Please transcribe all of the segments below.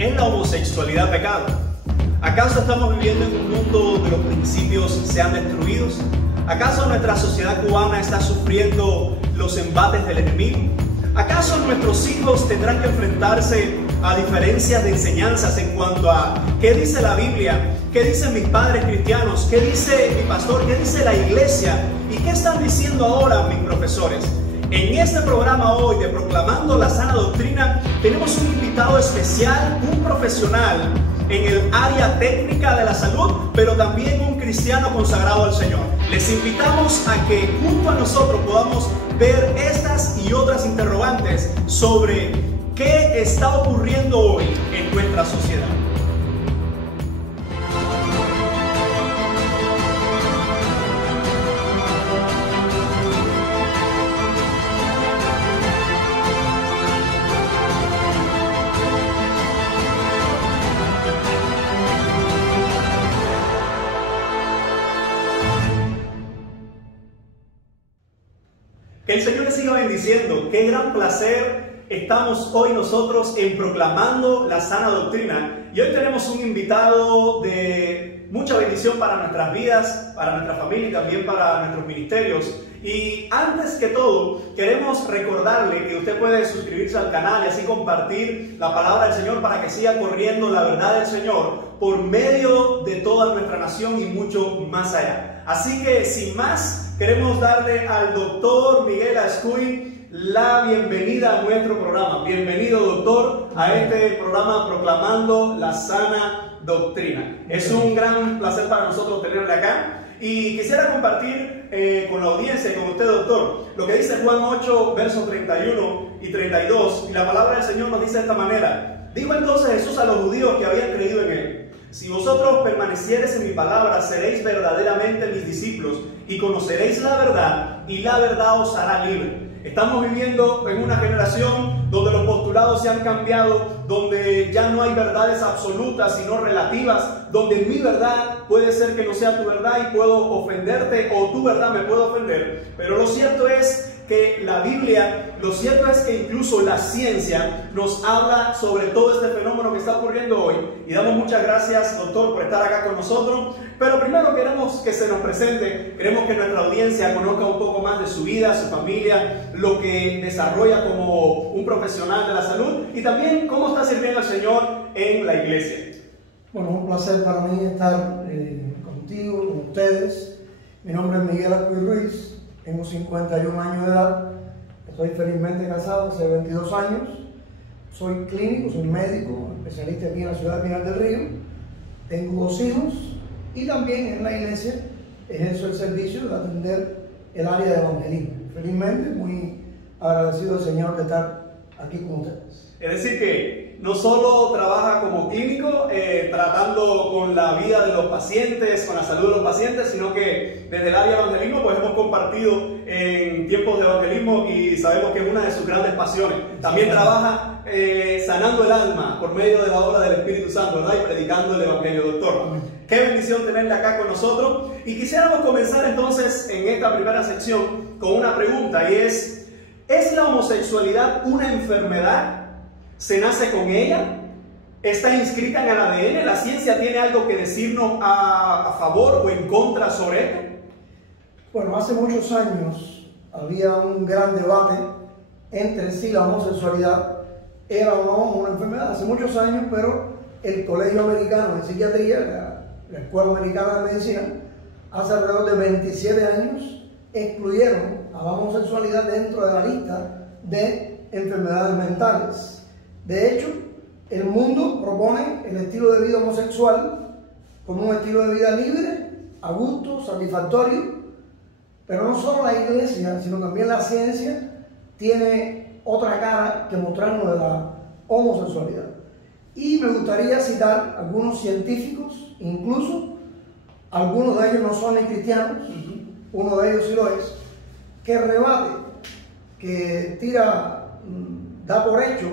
¿Es la homosexualidad pecado? ¿Acaso estamos viviendo en un mundo donde los principios se han destruido? ¿Acaso nuestra sociedad cubana está sufriendo los embates del enemigo? ¿Acaso nuestros hijos tendrán que enfrentarse a diferencias de enseñanzas en cuanto a qué dice la Biblia, qué dicen mis padres cristianos, qué dice mi pastor, qué dice la iglesia y qué están diciendo ahora mis profesores? En este programa hoy de Proclamando la Sana Doctrina tenemos un invitado especial, un profesional en el área técnica de la salud, pero también un cristiano consagrado al Señor. Les invitamos a que junto a nosotros podamos ver estas y otras interrogantes sobre qué está ocurriendo hoy en nuestra sociedad. Que el Señor les siga bendiciendo. Qué gran placer estamos hoy nosotros en Proclamando la Sana Doctrina. Y hoy tenemos un invitado de mucha bendición para nuestras vidas, para nuestra familia y también para nuestros ministerios. Y antes que todo, queremos recordarle que usted puede suscribirse al canal y así compartir la palabra del Señor para que siga corriendo la verdad del Señor por medio de toda nuestra nación y mucho más allá. Así que sin más, queremos darle al doctor Miguel Ascuy la bienvenida a nuestro programa. Bienvenido, doctor, a este programa Proclamando la Sana Doctrina. Es un gran placer para nosotros tenerle acá. Y quisiera compartir con la audiencia y con usted, doctor, lo que dice Juan 8, versos 31 y 32. Y la palabra del Señor nos dice de esta manera. Dijo entonces Jesús a los judíos que habían creído en Él: si vosotros permaneciereis en mi palabra, seréis verdaderamente mis discípulos y conoceréis la verdad, y la verdad os hará libre. Estamos viviendo en una generación donde los postulados se han cambiado, donde ya no hay verdades absolutas sino relativas, donde mi verdad puede ser que no sea tu verdad y puedo ofenderte, o tu verdad me puede ofender. Pero lo cierto es que la Biblia, lo cierto es que incluso la ciencia nos habla sobre todo este fenómeno que está ocurriendo hoy. Y damos muchas gracias, doctor, por estar acá con nosotros. Pero primero queremos que se nos presente, queremos que nuestra audiencia conozca un poco más de su vida, su familia, lo que desarrolla como un profesional de la salud y también cómo está sirviendo al Señor en la iglesia. Bueno, un placer para mí estar contigo, con ustedes. Mi nombre es Miguel Ascuy Ruiz, tengo 51 años de edad, estoy felizmente casado hace 22 años, soy clínico, soy médico, especialista aquí en la ciudad de Pinar del Río, tengo 2 hijos y también en la iglesia ejerzo el servicio de atender el área de evangelismo. Felizmente, muy agradecido al Señor de estar aquí con ustedes. Es decir que no solo trabaja como clínico tratando con la vida de los pacientes, con la salud de los pacientes, sino que desde el área de evangelismo pues hemos compartido en tiempos de evangelismo y sabemos que es una de sus grandes pasiones. También trabaja sanando el alma por medio de la obra del Espíritu Santo, ¿verdad? Y predicando el Evangelio, doctor. Qué bendición tenerle acá con nosotros. Y quisiéramos comenzar entonces en esta primera sección con una pregunta, y ¿es la homosexualidad una enfermedad? ¿Se nace con ella? ¿Está inscrita en el ADN? ¿La ciencia tiene algo que decirnos a favor o en contra sobre esto? Bueno, hace muchos años había un gran debate entre si la homosexualidad era o no una enfermedad. Hace muchos años, pero el Colegio Americano de Psiquiatría, la Escuela Americana de Medicina, hace alrededor de 27 años excluyeron a la homosexualidad dentro de la lista de enfermedades mentales. De hecho, el mundo propone el estilo de vida homosexual como un estilo de vida libre, a gusto, satisfactorio, pero no solo la iglesia, sino también la ciencia tiene otra cara que mostrarnos de la homosexualidad. Y me gustaría citar algunos científicos, incluso algunos de ellos no son ni cristianos, uno de ellos sí lo es, que rebate, que da por hecho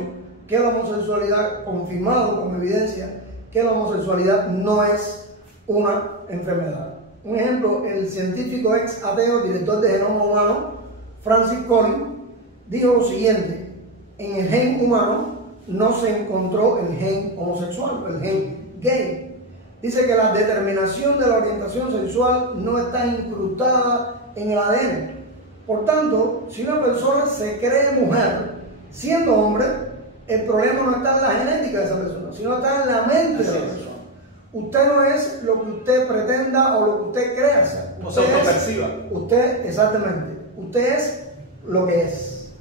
que la homosexualidad, confirmado con evidencia, que la homosexualidad no es una enfermedad. Un ejemplo, el científico ex ateo, director de Genoma Humano, Francis Collins, dijo lo siguiente: en el gen humano no se encontró el gen homosexual, el gen gay. Dice que la determinación de la orientación sexual no está incrustada en el ADN. Por tanto, si una persona se cree mujer siendo hombre, el problema no está en la genética de esa persona, sino está en la mente de la persona. Usted no es lo que usted pretenda o lo que usted crea ser. O se autoperciba. Usted, exactamente, usted es lo que es.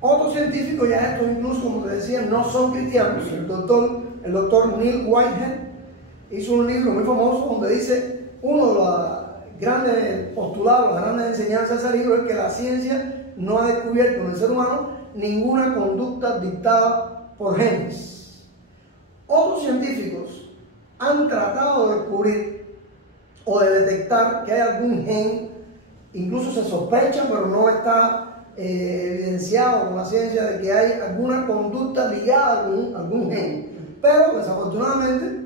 Otros científicos, ya estos incluso, como te decía, no son cristianos. El doctor Neil Whitehead hizo un libro muy famoso donde dice, uno de los grandes postulados, las grandes enseñanzas de ese libro es que la ciencia no ha descubierto en el ser humano ninguna conducta dictada por genes. Otros científicos han tratado de descubrir o de detectar que hay algún gen, incluso se sospecha, pero no está evidenciado con la ciencia de que hay alguna conducta ligada a algún gen. Pero desafortunadamente,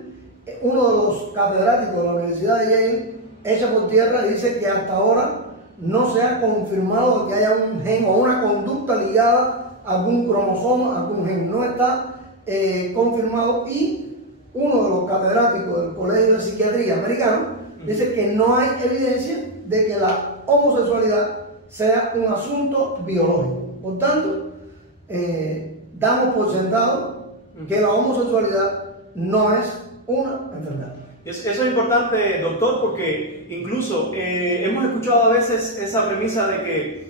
uno de los catedráticos de la Universidad de Yale echa por tierra y dice que hasta ahora no se ha confirmado que haya un gen o una conducta ligada a algún cromosoma, a algún gen. No está confirmado, y uno de los catedráticos del Colegio de Psiquiatría americano dice que no hay evidencia de que la homosexualidad sea un asunto biológico. Por tanto, damos por sentado que la homosexualidad no es una enfermedad. Eso es importante, doctor, porque incluso hemos escuchado a veces esa premisa de que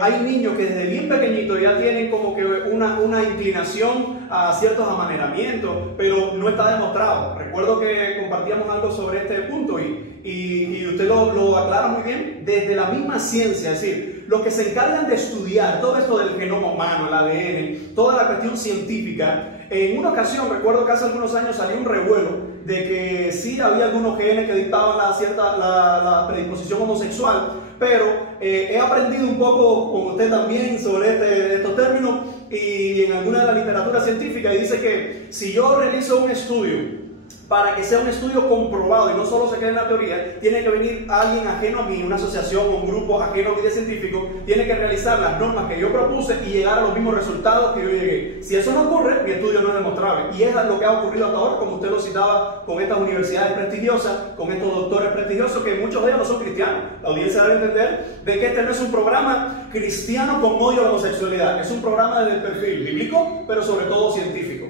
hay niños que desde bien pequeñitos ya tienen como que una inclinación a ciertos amaneramientos, pero no está demostrado. Recuerdo que compartíamos algo sobre este punto y usted lo aclara muy bien desde la misma ciencia, es decir, los que se encargan de estudiar todo esto del genoma humano, el ADN, toda la cuestión científica. En una ocasión, recuerdo que hace algunos años salió un revuelo de que sí había algunos genes que dictaban la predisposición homosexual, pero he aprendido un poco con usted también sobre estos términos y en alguna de la literatura científica, y dice que si yo realizo un estudio, para que sea un estudio comprobado y no solo se quede en la teoría, tiene que venir alguien ajeno a mí, una asociación o un grupo ajeno a mí de científicos, tiene que realizar las normas que yo propuse y llegar a los mismos resultados que yo llegué. Si eso no ocurre, mi estudio no es demostrable. Y es lo que ha ocurrido hasta ahora, como usted lo citaba, con estas universidades prestigiosas, con estos doctores prestigiosos, que muchos de ellos no son cristianos. La audiencia debe entender de que este no es un programa cristiano con odio a la homosexualidad, es un programa desde el perfil bíblico, pero sobre todo científico.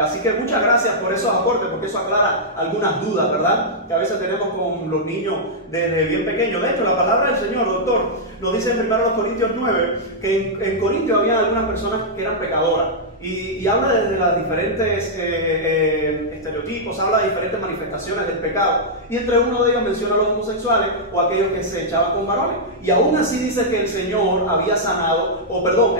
Así que muchas gracias por esos aportes, porque eso aclara algunas dudas, ¿verdad?, que a veces tenemos con los niños desde bien pequeños. De hecho, la palabra del Señor, doctor, nos dice en 1 Corintios 9 que en Corintios había algunas personas que eran pecadoras. Y habla desde los diferentes estereotipos, habla de diferentes manifestaciones del pecado. Y entre uno de ellos menciona a los homosexuales o aquellos que se echaban con varones. Y aún así dice que el Señor había sanado,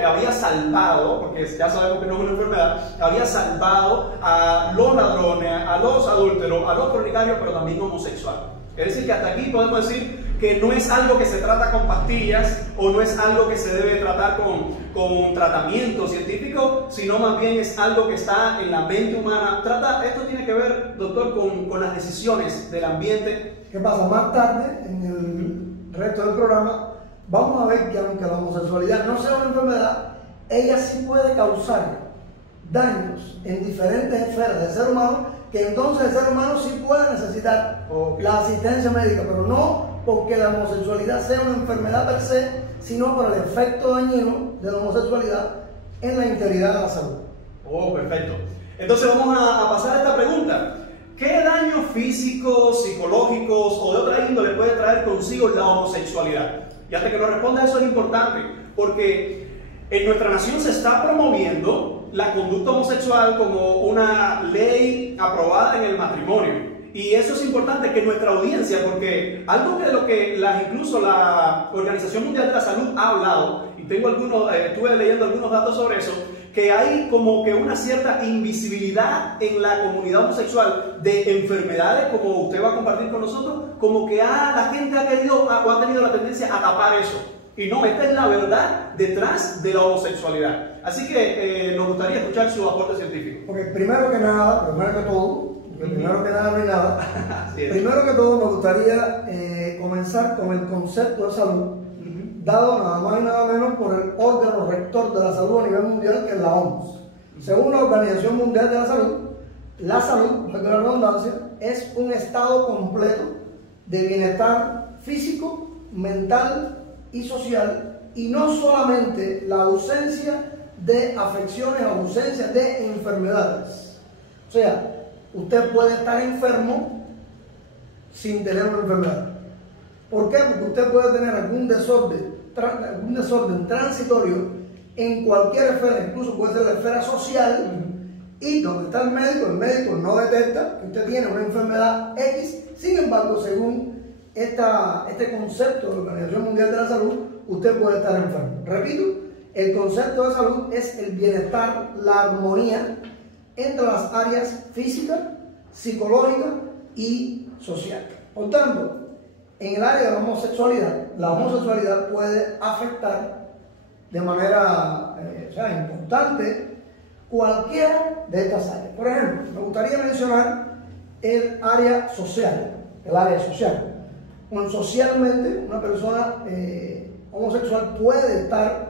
había salvado, porque ya sabemos que no es una enfermedad, había salvado a los ladrones, a los adúlteros, a los fornicarios, pero también homosexuales. Es decir, que hasta aquí podemos decir que no es algo que se trata con pastillas o no es algo que se debe tratar con tratamiento científico, sino más bien es algo que está en la mente humana. Esto tiene que ver, doctor, con las decisiones del ambiente. ¿Qué pasa? Más tarde, en el resto del programa, vamos a ver que aunque la homosexualidad no sea una enfermedad, ella sí puede causar daños en diferentes esferas del ser humano, que entonces el ser humano sí puede necesitar la asistencia médica, pero no porque la homosexualidad sea una enfermedad per se, sino por el efecto dañino de la homosexualidad en la integridad de la salud. Perfecto. Entonces vamos a pasar a esta pregunta. ¿Qué daños físicos, psicológicos o de otra índole puede traer consigo la homosexualidad? Y hasta que nos responda eso es importante, porque en nuestra nación se está promoviendo la conducta homosexual como una ley aprobada en el matrimonio. Y eso es importante que nuestra audiencia, porque algo de lo que incluso la Organización Mundial de la Salud ha hablado, y estuve leyendo algunos datos sobre eso, que hay como que una cierta invisibilidad en la comunidad homosexual de enfermedades, como usted va a compartir con nosotros, como que la gente ha tenido la tendencia a tapar eso. Y no, esta es la verdad detrás de la homosexualidad. Así que nos gustaría escuchar su aporte científico. Porque primero que nada no hay nada. Primero que todo me gustaría comenzar con el concepto de salud, dado nada más y nada menos por el órgano rector de la salud a nivel mundial, que es la OMS. Según la Organización Mundial de la salud, valga la redundancia, es un estado completo de bienestar físico, mental y social, y no solamente la ausencia de afecciones, ausencia de enfermedades. O sea, usted puede estar enfermo sin tener una enfermedad. ¿Por qué? Porque usted puede tener algún desorden transitorio en cualquier esfera, incluso puede ser la esfera social, y donde está el médico no detecta que usted tiene una enfermedad X. Sin embargo, según este concepto de la Organización Mundial de la Salud, usted puede estar enfermo. Repito, el concepto de salud es el bienestar, la armonía entre las áreas física, psicológica y social. Por tanto, en el área de la homosexualidad puede afectar de manera importante cualquiera de estas áreas. Por ejemplo, me gustaría mencionar el área social. Bueno, socialmente, una persona homosexual puede estar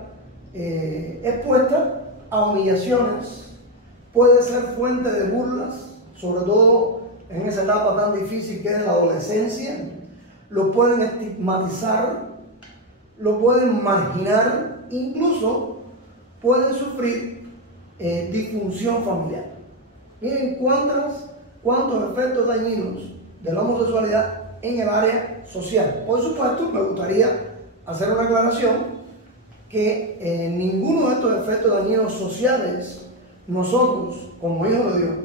expuesta a humillaciones, puede ser fuente de burlas, sobre todo en esa etapa tan difícil que es la adolescencia. Lo pueden estigmatizar, lo pueden marginar, incluso pueden sufrir disfunción familiar. Miren cuántos efectos dañinos de la homosexualidad en el área social. Por supuesto, me gustaría hacer una aclaración que ninguno de estos efectos dañinos sociales, nosotros como hijos de Dios,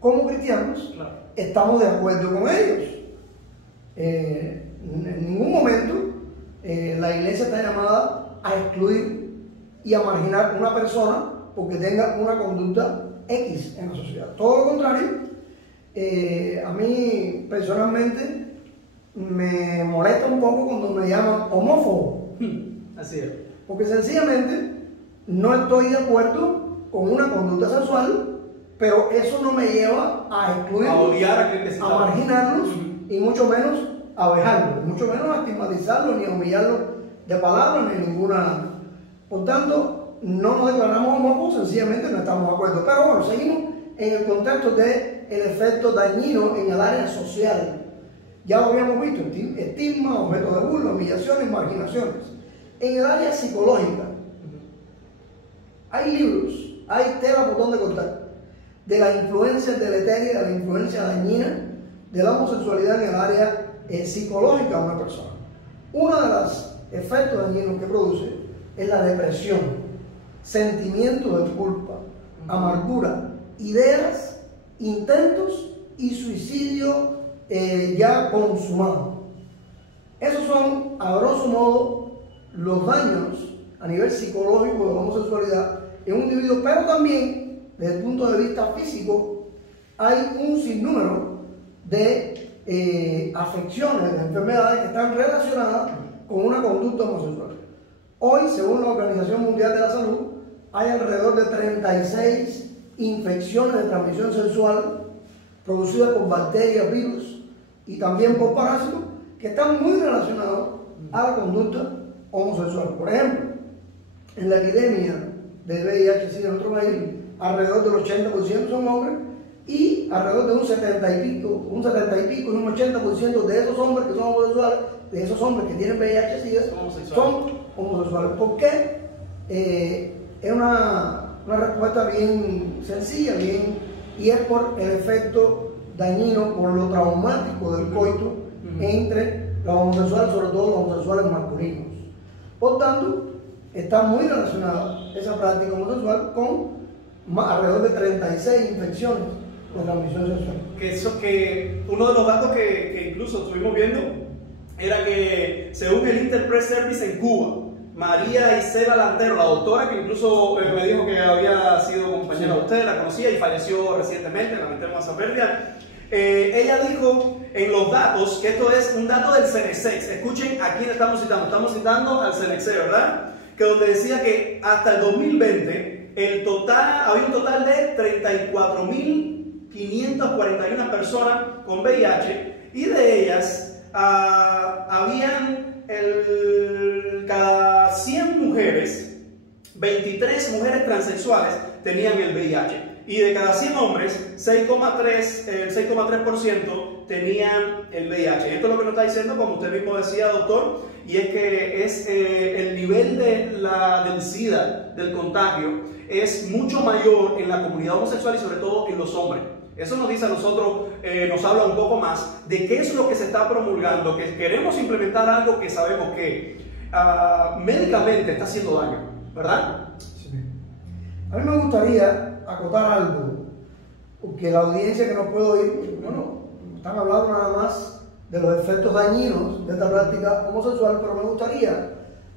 como cristianos, estamos de acuerdo con ellos. En ningún momento la iglesia está llamada a excluir y a marginar a una persona porque tenga una conducta X en la sociedad. Todo lo contrario, a mí personalmente me molesta un poco cuando me llaman homófobo. Así es. Porque sencillamente no estoy de acuerdo con una conducta sexual, pero eso no me lleva a excluir, a odiar a marginarlos, y mucho menos a vejarlos, mucho menos a estigmatizarlos, ni a humillarlos de palabras, ni ninguna. Por tanto, no nos declaramos homófobos, sencillamente no estamos de acuerdo. Pero bueno, seguimos en el contexto del efecto dañino en el área social. Ya lo habíamos visto: estigma, objeto de burla, humillaciones, marginaciones. En el área psicológica, hay libros, hay tela por donde cortar, de la influencia deleteria, de la influencia dañina de la homosexualidad en el área psicológica de una persona. Uno de los efectos dañinos que produce es la depresión, sentimiento de culpa, amargura, ideas, intentos y suicidio ya consumado. Esos son, a grosso modo, los daños a nivel psicológico de la homosexualidad en un individuo, pero también desde el punto de vista físico hay un sinnúmero de afecciones, de enfermedades que están relacionadas con una conducta homosexual. Hoy, según la Organización Mundial de la Salud, hay alrededor de 36 infecciones de transmisión sexual producidas por bacterias, virus y también por parásitos que están muy relacionados a la conducta homosexual. Por ejemplo, en la epidemia de VIH-Sida en nuestro país, alrededor del 80% son hombres, y alrededor de un 70 y pico y un 80% de esos hombres que son homosexuales, de esos hombres que tienen VIH-Sida, son homosexuales. ¿Por qué? Es una respuesta bien sencilla, y es por el efecto dañino, por lo traumático del coito entre los homosexuales, sobre todo los homosexuales masculinos. Por tanto, está muy relacionada esa práctica homosexual con alrededor de 36 infecciones de transmisión sexual. Que uno de los datos que incluso estuvimos viendo era que, según el Interpress Service en Cuba, María Isela Lantero, la doctora que incluso me dijo que había sido compañera de usted, la conocía y falleció recientemente, lamentemos esa pérdida. Ella dijo en los datos, que esto es un dato del CNESEX, escuchen a quién estamos citando al CNESEX, ¿verdad? Que donde decía que hasta el 2020 había un total de 34.541 personas con VIH, y de ellas habían cada 100 mujeres 23 mujeres transexuales tenían el VIH. Y de cada 100 hombres, 6,3% tenían el VIH. Esto es lo que nos está diciendo, como usted mismo decía, doctor, y es que es el nivel del SIDA, del contagio, es mucho mayor en la comunidad homosexual y sobre todo en los hombres. Eso nos dice a nosotros, nos habla un poco más de qué es lo que se está promulgando, que queremos implementar algo que sabemos que médicamente está haciendo daño, ¿verdad? Sí. A mí me gustaría acotar algo, porque la audiencia que no puede oír, bueno, están hablando nada más de los efectos dañinos de esta práctica homosexual, pero me gustaría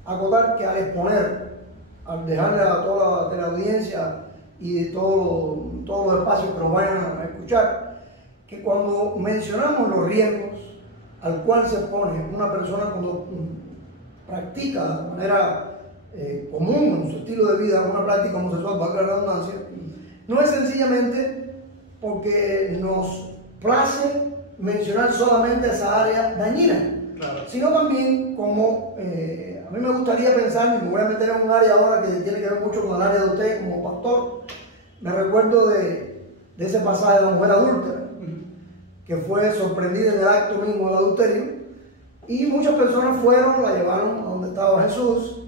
acotar que al exponer, al dejarle a toda la audiencia y todos los espacios que nos vayan a escuchar, que cuando mencionamos los riesgos al cual se expone una persona cuando practica de manera común en su estilo de vida una práctica homosexual, valga la redundancia, no es sencillamente porque nos place mencionar solamente esa área dañina, claro, sino también como a mí me gustaría pensar, y me voy a meter en un área ahora que tiene que ver mucho con el área de usted como pastor. Me recuerdo de ese pasaje de la mujer adúltera, que fue sorprendida en el acto mismo del adulterio, y muchas personas fueron, la llevaron a donde estaba Jesús,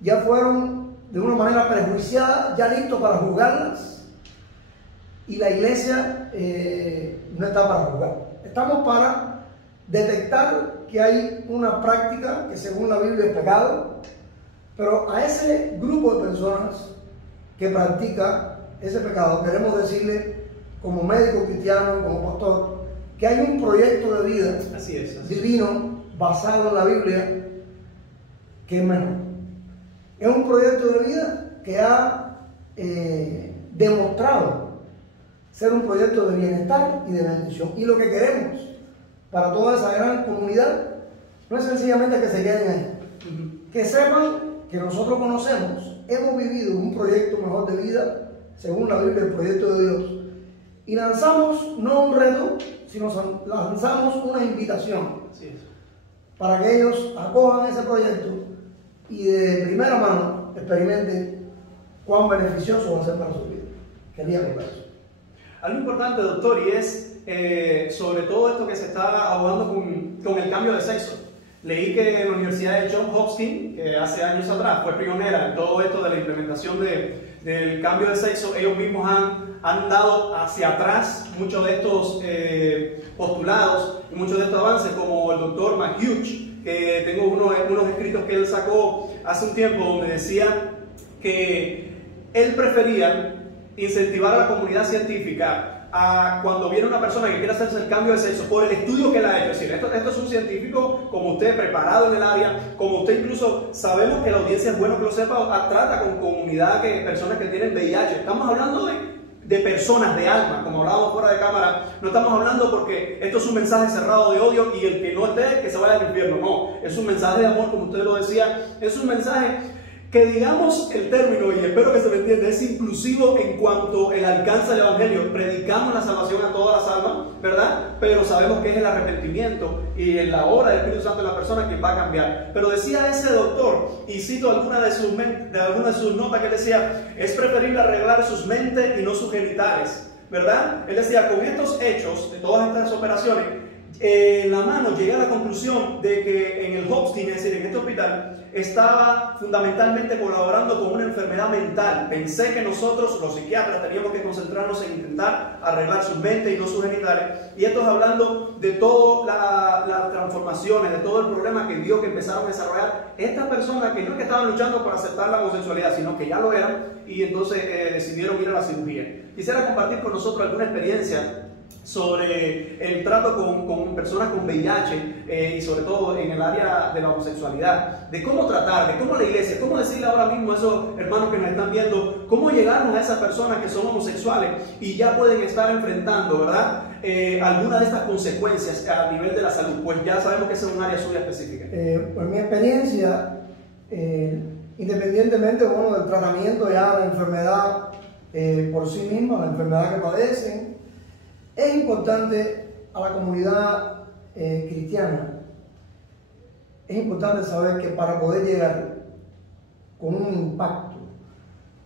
ya fueron de una manera prejuiciada, ya listos para juzgarlas, y la iglesia no está para juzgar. Estamos para detectar que hay una práctica que según la Biblia es pecado, pero a ese grupo de personas que practica ese pecado queremos decirle, como médico cristiano, como pastor, que hay un proyecto de vida divino basado en la Biblia que es mejor. Es un proyecto de vida que ha demostrado ser un proyecto de bienestar y de bendición. Y lo que queremos para toda esa gran comunidad no es sencillamente que se queden ahí, que sepan que nosotros conocemos, hemos vivido un proyecto mejor de vida, según la Biblia, el proyecto de Dios, y lanzamos no un reto, sino lanzamos una invitación para que ellos acojan ese proyecto y de primera mano experimenten cuán beneficioso va a ser para su vida. Quería contar eso. Algo importante, doctor, y es sobre todo esto que se está abordando con el cambio de sexo. Leí que en la Universidad de Johns Hopkins, que hace años atrás fue pionera en todo esto de la implementación del cambio de sexo, ellos mismos han dado hacia atrás muchos de estos postulados y muchos de estos avances, como el doctor McHugh, que tengo unos escritos que él sacó hace un tiempo donde decía que él prefería incentivar a la comunidad científica a cuando viene una persona que quiere hacerse el cambio de sexo por el estudio que él ha hecho. Es decir, esto es un científico como usted, preparado en el área, como usted incluso sabemos que la audiencia es bueno que lo sepa, trata con comunidad, personas que tienen VIH. Estamos hablando de personas, de alma, como hablábamos fuera de cámara. No estamos hablando porque esto es un mensaje cerrado de odio y el que no esté, que se vaya al infierno. No, es un mensaje de amor, como usted lo decía, es un mensaje que, digamos el término, y espero que se me entienda, es inclusivo en cuanto el alcance del evangelio. Predicamos la salvación a todas las almas, ¿verdad? Pero sabemos que es el arrepentimiento y en la obra del Espíritu Santo de la persona quien va a cambiar. Pero decía ese doctor, y cito alguna de sus notas, que decía: es preferible arreglar sus mentes y no sus genitales, ¿verdad? Él decía, con estos hechos, de todas estas operaciones, en la mano llegué a la conclusión de que en el Hopkins, es decir, en este hospital, estaba fundamentalmente colaborando con una enfermedad mental. Pensé que nosotros, los psiquiatras, teníamos que concentrarnos en intentar arreglar sus mentes y no sus genitales. Y esto es hablando de todas las transformaciones, de todo el problema que vio que empezaron a desarrollar estas personas que no es que estaban luchando por aceptar la homosexualidad, sino que ya lo eran y entonces decidieron ir a la cirugía. Quisiera compartir con nosotros alguna experiencia sobre el trato con personas con VIH y sobre todo en el área de la homosexualidad, de cómo tratar, de cómo la iglesia, cómo decirle ahora mismo a esos hermanos que nos están viendo, cómo llegarnos a esas personas que son homosexuales y ya pueden estar enfrentando, ¿verdad? Algunas de estas consecuencias a nivel de la salud, pues ya sabemos que esa es un área suya específica. Por mi experiencia, independientemente, bueno, del tratamiento ya de la enfermedad por sí misma, la enfermedad que padecen, es importante a la comunidad cristiana, es importante saber que para poder llegar con un impacto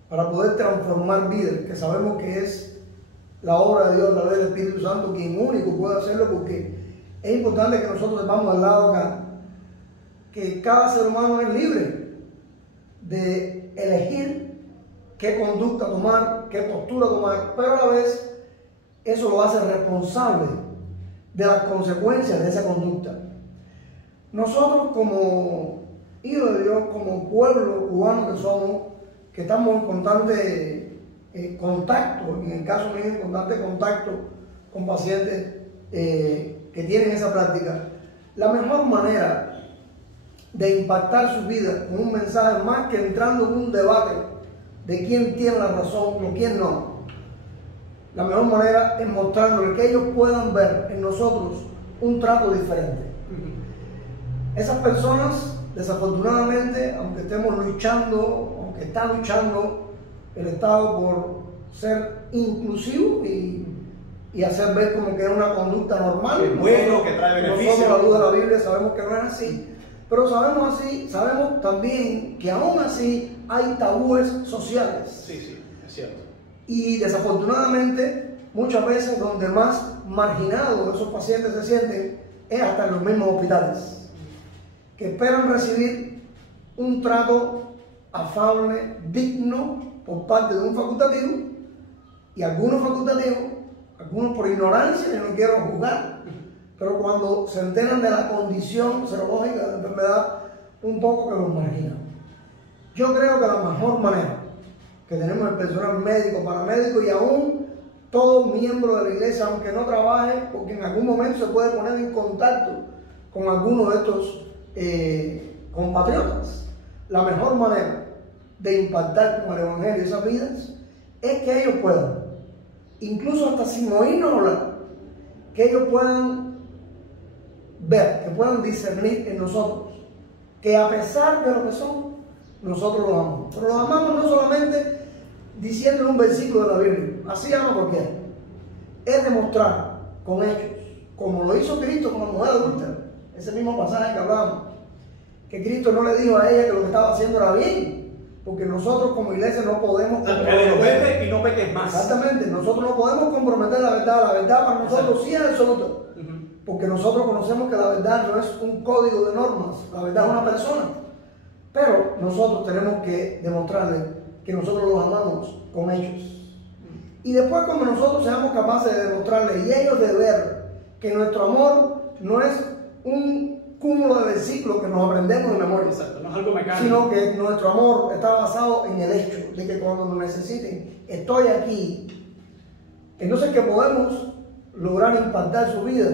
para poder transformar vidas, que sabemos que es la obra de Dios a través del Espíritu Santo, quien único puede hacerlo, porque es importante que nosotros sepamos al lado acá que cada ser humano es libre de elegir qué conducta tomar, qué postura tomar, pero a la vez eso lo hace responsable de las consecuencias de esa conducta. Nosotros como hijos de Dios, como pueblo cubano que somos, que estamos en constante contacto, en el caso mío, en constante contacto con pacientes que tienen esa práctica, la mejor manera de impactar sus vidas con un mensaje, más que entrando en un debate de quién tiene la razón o quién no, la mejor manera es mostrándoles que ellos puedan ver en nosotros un trato diferente. Esas personas, desafortunadamente, aunque estemos luchando, aunque está luchando el Estado por ser inclusivo y hacer ver como que es una conducta normal, es bueno, que trae beneficios. Nosotros, a la luz de la Biblia, sabemos que no es así, pero sabemos también que aún así hay tabúes sociales. Sí, es cierto. Y desafortunadamente, muchas veces donde más marginados esos pacientes se sienten es hasta en los mismos hospitales, que esperan recibir un trato afable, digno por parte de un facultativo, y algunos facultativos, algunos por ignorancia, y no quiero juzgar, pero cuando se enteran de la condición serológica de la enfermedad, un poco que los margina. Yo creo que la mejor manera que tenemos el personal médico, paramédico y aún todo miembro de la iglesia, aunque no trabaje, porque en algún momento se puede poner en contacto con alguno de estos compatriotas, la mejor manera de impactar con el Evangelio esas vidas es que ellos puedan, incluso hasta sin oírnos hablar, que ellos puedan ver, que puedan discernir en nosotros, que a pesar de lo que son, nosotros los amamos. Pero los amamos no solamente diciendo un versículo de la Biblia, así ama cualquiera, es demostrar con hechos, como lo hizo Cristo con la mujer adulta, ese mismo pasaje que hablábamos, que Cristo no le dijo a ella que lo que estaba haciendo era bien, porque nosotros como iglesia no podemos comprometer y no peques más. Exactamente, nosotros no podemos comprometer la verdad para nosotros sí es absoluta, porque nosotros conocemos que la verdad no es un código de normas, la verdad es una persona, pero nosotros tenemos que demostrarle que nosotros los amamos con hechos. Y después, como nosotros seamos capaces de demostrarle y ellos de ver que nuestro amor no es un cúmulo de versículos que nos aprendemos de memoria, exacto, no es algo mecánico, sino que nuestro amor está basado en el hecho de que cuando nos necesiten, estoy aquí. Entonces, que podemos lograr impactar su vida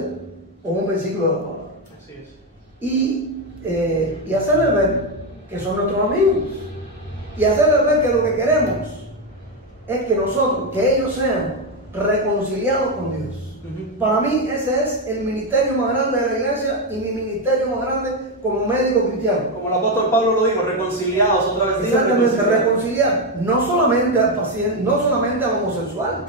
con un versículo de la palabra. Así es. Y hacerles ver que son nuestros amigos. Y hacerles ver que lo que queremos es que nosotros, que ellos sean reconciliados con Dios. Para mí ese es el ministerio más grande de la iglesia y mi ministerio más grande como médico cristiano. Como el apóstol Pablo lo dijo, reconciliados otra vez. Exactamente, reconciliar no solamente al paciente, no solamente al homosexual,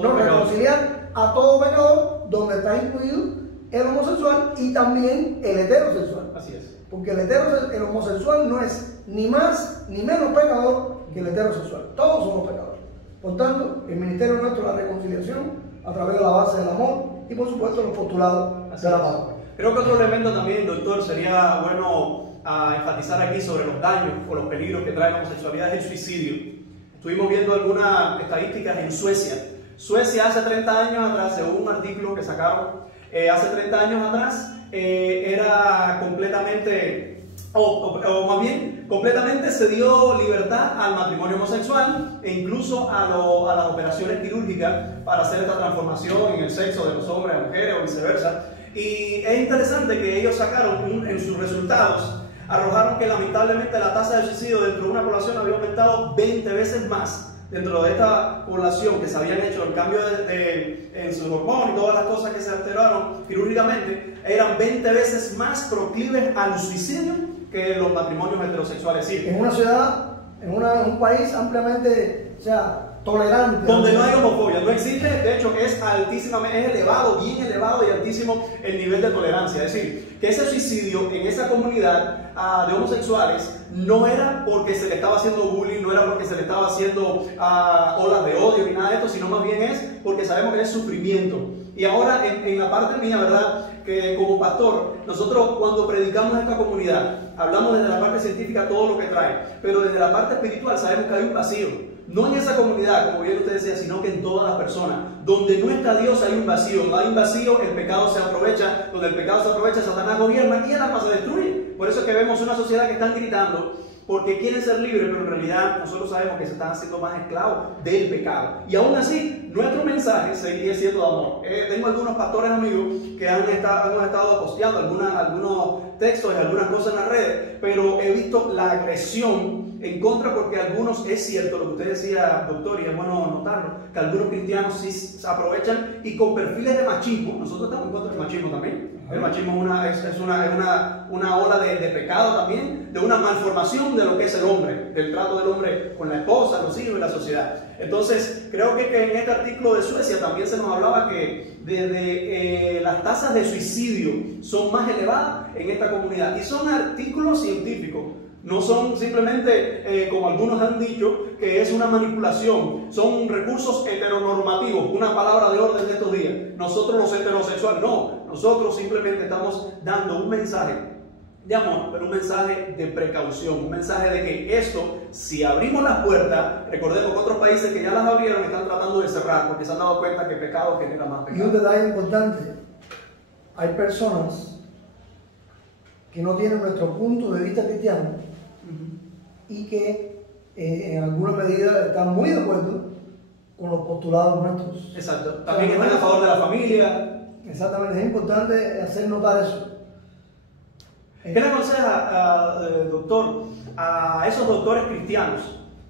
no, reconciliar a todo pecador, donde está incluido el homosexual y también el heterosexual. Así es. Porque el homosexual no es ni más ni menos pecador que el heterosexual. Todos somos pecadores. Por tanto, el ministerio nuestro es la reconciliación a través de la base del amor y, por supuesto, los postulados de la palabra. Creo que otro elemento también, doctor, sería bueno enfatizar aquí sobre los daños o los peligros que trae la homosexualidad es el suicidio. Estuvimos viendo algunas estadísticas en Suecia. Suecia hace 30 años atrás, según un artículo que sacaron, hace 30 años atrás era completamente, o más bien, completamente se dio libertad al matrimonio homosexual e incluso a las operaciones quirúrgicas para hacer esta transformación en el sexo de los hombres a mujeres o viceversa. Y es interesante que ellos sacaron en sus resultados, arrojaron que lamentablemente la tasa de suicidio dentro de una población había aumentado 20 veces más. Dentro de esta población que se habían hecho el cambio en sus hormonas y todas las cosas que se alteraron quirúrgicamente, eran 20 veces más proclives al suicidio que los matrimonios heterosexuales. Sí. En una ciudad en un país ampliamente, o sea, tolerante. Donde no hay homofobia, no existe, de hecho es altísimamente, es elevado, bien elevado y altísimo el nivel de tolerancia. Es decir, que ese suicidio en esa comunidad de homosexuales no era porque se le estaba haciendo bullying, no era porque se le estaba haciendo olas de odio ni nada de esto, sino más bien es porque sabemos que es sufrimiento. Y ahora en la parte mía, ¿verdad? Que como pastor, nosotros cuando predicamos a esta comunidad, hablamos desde la parte científica todo lo que trae, pero desde la parte espiritual sabemos que hay un vacío. No en esa comunidad, como bien usted decía, sino que en todas las personas. Donde no está Dios hay un vacío. No hay un vacío, el pecado se aprovecha. Donde el pecado se aprovecha, Satanás gobierna y el alma se destruye. Por eso es que vemos una sociedad que están gritando porque quieren ser libres, pero en realidad nosotros sabemos que se están haciendo más esclavos del pecado. Y aún así, nuestro mensaje seguiría siendo de amor. Tengo algunos pastores amigos que hemos estado posteando algunos textos y algunas cosas en las redes, pero he visto la agresión en contra, porque algunos, es cierto lo que usted decía, doctor, y es bueno notarlo, que algunos cristianos sí se aprovechan y con perfiles de machismo. Nosotros estamos en contra del machismo también. El machismo es una ola de pecado también, de una malformación de lo que es el hombre, del trato del hombre con la esposa, los hijos y la sociedad. Entonces, creo que en este artículo de Suecia también se nos hablaba que desde las tasas de suicidio son más elevadas en esta comunidad. Y son artículos científicos. No son simplemente, como algunos han dicho, que es una manipulación. Son recursos heteronormativos, una palabra de orden de estos días. Nosotros los heterosexuales, no. Nosotros simplemente estamos dando un mensaje de amor, pero un mensaje de precaución. Un mensaje de que esto, si abrimos las puertas, recordemos que otros países que ya las abrieron están tratando de cerrar, porque se han dado cuenta que pecado genera más pecado. Y un detalle importante, hay personas que no tienen nuestro punto de vista cristiano y que en alguna medida están muy de acuerdo con los postulados nuestros. Exacto. También están a favor de la familia. Exactamente, es importante hacer notar eso. ¿Qué le aconseja, doctor, a esos doctores cristianos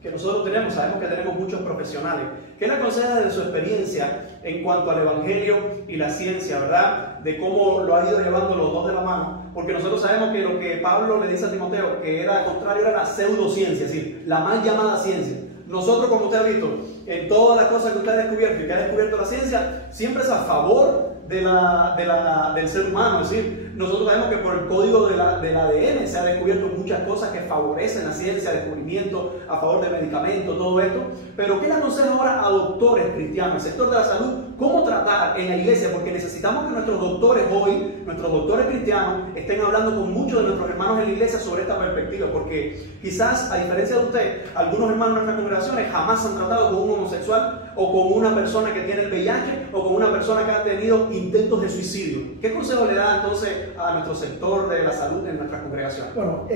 que nosotros tenemos? Sabemos que tenemos muchos profesionales. ¿Qué le aconseja de su experiencia en cuanto al evangelio y la ciencia, verdad? De cómo lo ha ido llevando los dos de la mano. Porque nosotros sabemos que lo que Pablo le dice a Timoteo, que era al contrario, era la pseudociencia, es decir, la mal llamada ciencia. Nosotros, como usted ha visto, en todas las cosas que usted ha descubierto y que ha descubierto la ciencia, siempre es a favor del ser humano. Es decir, nosotros sabemos que por el código del ADN se ha descubierto muchas cosas que favorecen la ciencia, descubrimiento a favor de medicamentos, todo esto. Pero ¿qué le aconseja ahora a doctores cristianos, al sector de la salud? ¿Cómo tratar en la iglesia? Porque necesitamos que nuestros doctores hoy, nuestros doctores cristianos, estén hablando con muchos de nuestros hermanos en la iglesia sobre esta perspectiva. Porque quizás, a diferencia de usted, algunos hermanos de nuestras congregaciones jamás han tratado con un homosexual o con una persona que tiene el VIH o con una persona que ha tenido intentos de suicidio. ¿Qué consejo le da entonces a nuestro sector de la salud en nuestras congregaciones? Bueno,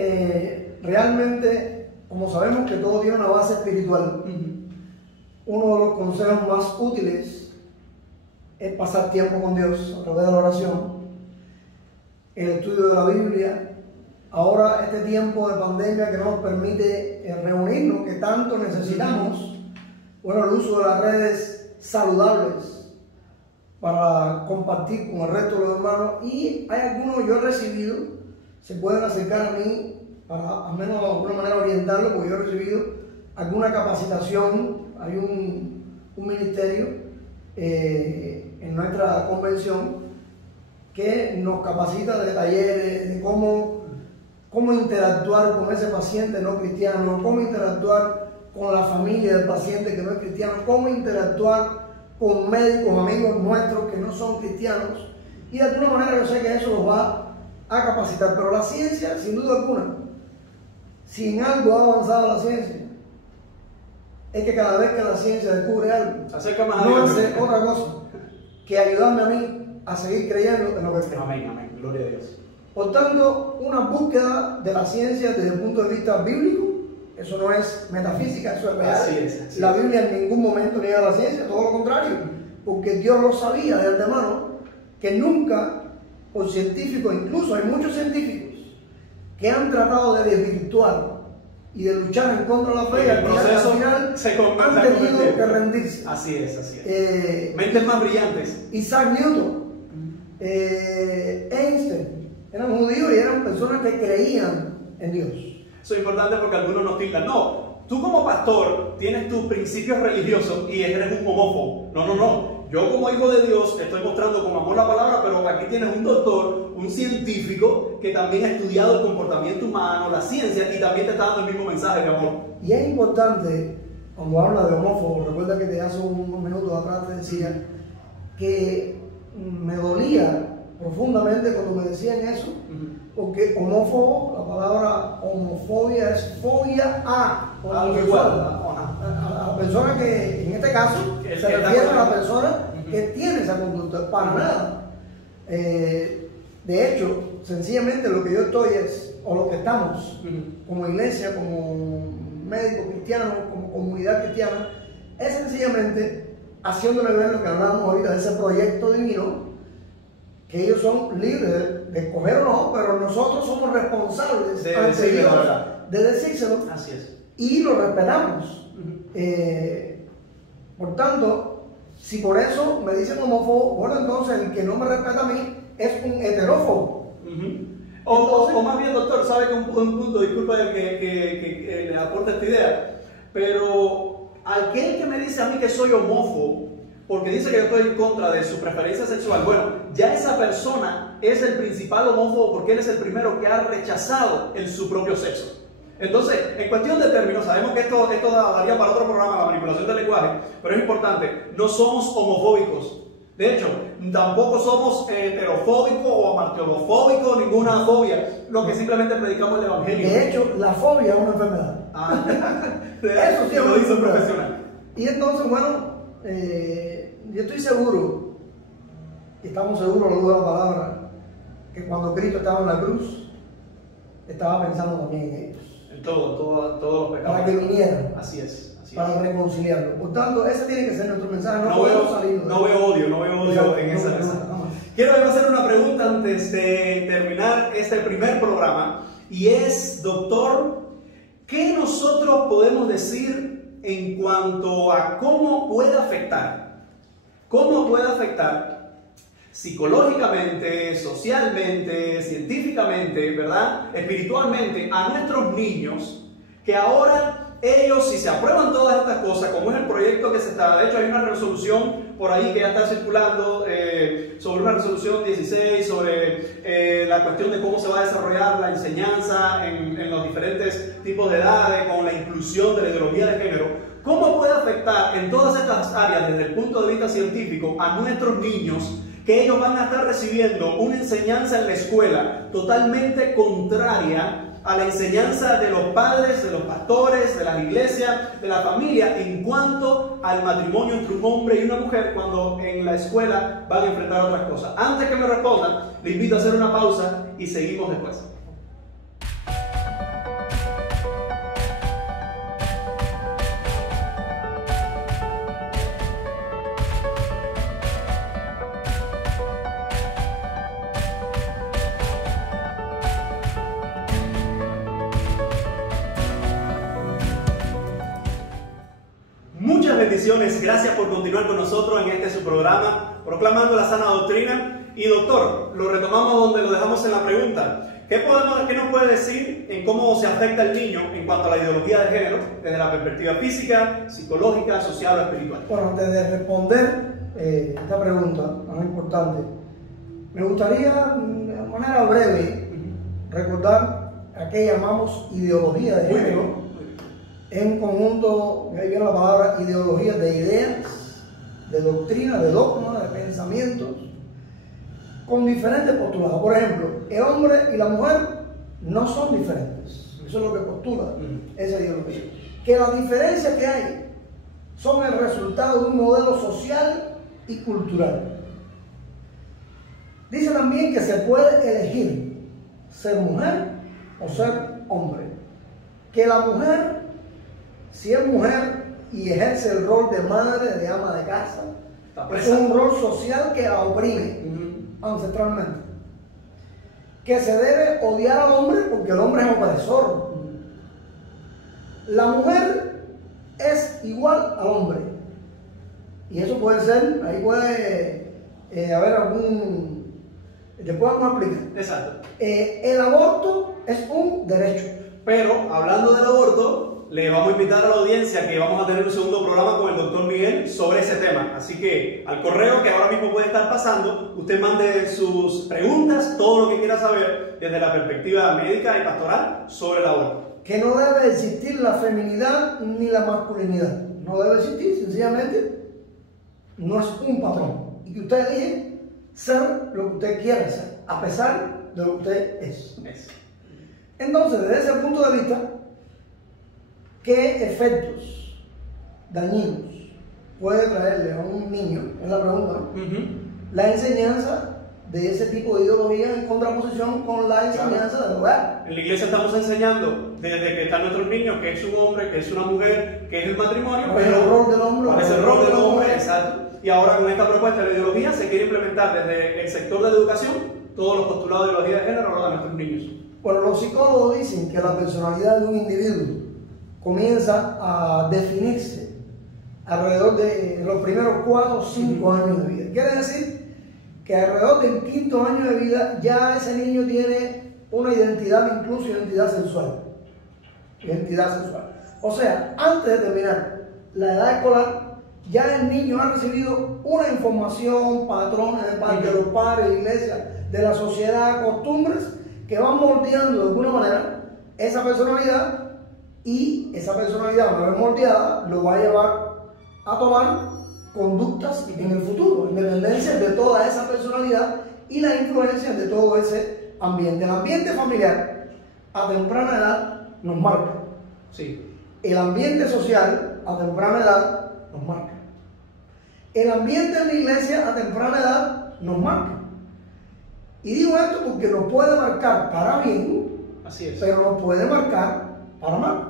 realmente, como sabemos que todo tiene una base espiritual, uno de los consejos más útiles es pasar tiempo con Dios a través de la oración, el estudio de la Biblia. Ahora, este tiempo de pandemia que no nos permite reunirnos, que tanto necesitamos, bueno, el uso de las redes saludables para compartir con el resto de los hermanos. Y hay algunos, yo he recibido, se pueden acercar a mí para al menos de alguna manera orientarlo, porque yo he recibido alguna capacitación. Hay un ministerio en nuestra convención que nos capacita de talleres, de cómo interactuar con ese paciente no cristiano, cómo interactuar con la familia del paciente que no es cristiano, cómo interactuar con médicos, amigos nuestros que no son cristianos. Y de alguna manera yo sé que eso los va a capacitar. Pero la ciencia, sin duda alguna, si en algo ha avanzado la ciencia, es que cada vez que la ciencia descubre algo, no hace otra cosa que ayudarme a mí a seguir creyendo en lo que creo. Amén, amén, gloria a Dios. Por tanto, una búsqueda de la ciencia desde el punto de vista bíblico, eso no es metafísica, eso es real. Así es. La Biblia en ningún momento niega la ciencia, todo lo contrario, porque Dios lo sabía de antemano, que nunca, por científicos, incluso hay muchos científicos que han tratado de desvirtuar y de luchar en contra de la fe, y al final han tenido que rendirse. Así es. Mentes más brillantes. Isaac Newton, Einstein, eran judíos y eran personas que creían en Dios. Eso es importante porque algunos nos tildan. No, tú como pastor tienes tus principios religiosos y eres un homófobo. No, no, no. Yo como hijo de Dios te estoy mostrando con amor la palabra, pero aquí tienes un doctor, un científico que también ha estudiado el comportamiento humano, la ciencia, y también te está dando el mismo mensaje de amor. Y es importante, cuando habla de homófobo, recuerda que hace unos minutos atrás te decía que me dolía profundamente cuando me decían eso, porque homófobo, la palabra homofobia es fobia a la persona que, en este caso, se refiere a la persona que tiene esa conducta, para nada. De hecho, sencillamente lo que yo estoy es, o lo que estamos, como iglesia, como médicos cristianos, como comunidad cristiana, es sencillamente haciéndole ver lo que hablamos ahorita de ese proyecto divino, que ellos son libres de escoger o no, pero nosotros somos responsables ante Dios de decírselo. Así es. Y lo respetamos. Por tanto, si por eso me dicen homófobo, bueno, entonces el que no me respeta a mí es un heterófobo. O más bien, doctor, sabe que un punto, disculpa que le aporte esta idea, pero aquel que me dice a mí que soy homófobo, porque dice que yo estoy en contra de su preferencia sexual, bueno, ya esa persona es el principal homófobo porque él es el primero que ha rechazado su propio sexo. Entonces, en cuestión de términos, sabemos que esto daría para otro programa, la manipulación del lenguaje, pero es importante, no somos homofóbicos. De hecho, tampoco somos heterofóbicos o amartiolofóbicos, ninguna fobia, lo que simplemente predicamos el evangelio. De hecho, la fobia es una enfermedad. Eso sí lo dice un profesional. Y entonces, bueno, yo estoy seguro, y estamos seguros, lo digo la palabra, que cuando Cristo estaba en la cruz, estaba pensando también en ellos. En todos los pecados. Para que vinieran. Así es. Para reconciliarlo. Por tanto, ese tiene que ser nuestro mensaje. No veo odio en esa mesa. Quiero hacer una pregunta antes de terminar este primer programa, y es, doctor, ¿qué nosotros podemos decir en cuanto a cómo puede afectar psicológicamente, socialmente, científicamente, ¿verdad?, espiritualmente a nuestros niños, que ahora ellos, si se aprueban todas estas cosas, como es el proyecto que se está, de hecho hay una resolución por ahí que ya está circulando sobre una resolución 16, sobre la cuestión de cómo se va a desarrollar la enseñanza en los diferentes tipos de edades, con la inclusión de la ideología de género? ¿Cómo puede afectar en todas estas áreas desde el punto de vista científico a nuestros niños, que ellos van a estar recibiendo una enseñanza en la escuela totalmente contraria a la enseñanza de los padres, de los pastores, de las iglesias, de la familia, en cuanto al matrimonio entre un hombre y una mujer, cuando en la escuela van a enfrentar otras cosas? Antes que me respondan, le invito a hacer una pausa y seguimos después. Bendiciones, gracias por continuar con nosotros en su programa, Proclamando la Sana Doctrina. Y doctor, lo retomamos donde lo dejamos en la pregunta. ¿Qué nos puede decir en cómo se afecta el niño en cuanto a la ideología de género, desde la perspectiva física, psicológica, social o espiritual? Bueno, antes de responder esta pregunta tan importante, me gustaría de manera breve recordar a qué llamamos ideología de género. Es un conjunto, ahí viene la palabra ideología, de ideas, de doctrina, de dogma, de pensamientos, con diferentes postulados. Por ejemplo, el hombre y la mujer no son diferentes. Eso es lo que postula esa ideología. Que las diferencias que hay son el resultado de un modelo social y cultural. Dice también que se puede elegir ser mujer o ser hombre. Que la mujer, si es mujer y ejerce el rol de madre, de ama de casa, es un rol social que la oprime ancestralmente. Que se debe odiar al hombre porque el hombre es opresor. La mujer es igual al hombre. Y eso puede ser, ahí puede haber algún... Después vamos a explicar. Exacto. El aborto es un derecho. Pero, hablando del aborto, le vamos a invitar a la audiencia que vamos a tener un segundo programa con el doctor Miguel sobre ese tema. Así que al correo que ahora mismo puede estar pasando, usted mande sus preguntas, todo lo que quiera saber desde la perspectiva médica y pastoral sobre el aborto. Que no debe existir la feminidad ni la masculinidad. No debe existir, sencillamente no es un patrón. Y que usted elige ser lo que usted quiere ser, a pesar de lo que usted es. Entonces, desde ese punto de vista, ¿qué efectos dañinos puede traerle a un niño? Es la pregunta, ¿no? La enseñanza de ese tipo de ideología en contraposición con la enseñanza del hogar. En la iglesia estamos enseñando desde que están nuestros niños que es un hombre, que es una mujer, que es el matrimonio, ¿Cuál es el rol del hombre? ¿Cuál es el rol del hombre? Exacto. Y ahora con esta propuesta de ideología se quiere implementar desde el sector de la educación todos los postulados de ideología de género a nuestros niños. Bueno, los psicólogos dicen que la personalidad de un individuo comienza a definirse alrededor de los primeros 4 o 5 años de vida. Quiere decir que alrededor del 5.º año de vida ya ese niño tiene una identidad, incluso identidad sexual. O sea, antes de terminar la edad escolar, ya el niño ha recibido una información, patrones de parte de los padres, de la iglesia, de la sociedad, costumbres que van moldeando de alguna manera esa personalidad, y esa personalidad, una vez moldeada, lo va a llevar a tomar conductas en el futuro, en dependencia de toda esa personalidad y la influencia de todo ese ambiente. El ambiente familiar a temprana edad nos marca. Sí. El ambiente social a temprana edad nos marca. El ambiente de la iglesia a temprana edad nos marca. Y digo esto porque nos puede marcar para bien, así es, pero nos puede marcar para mal.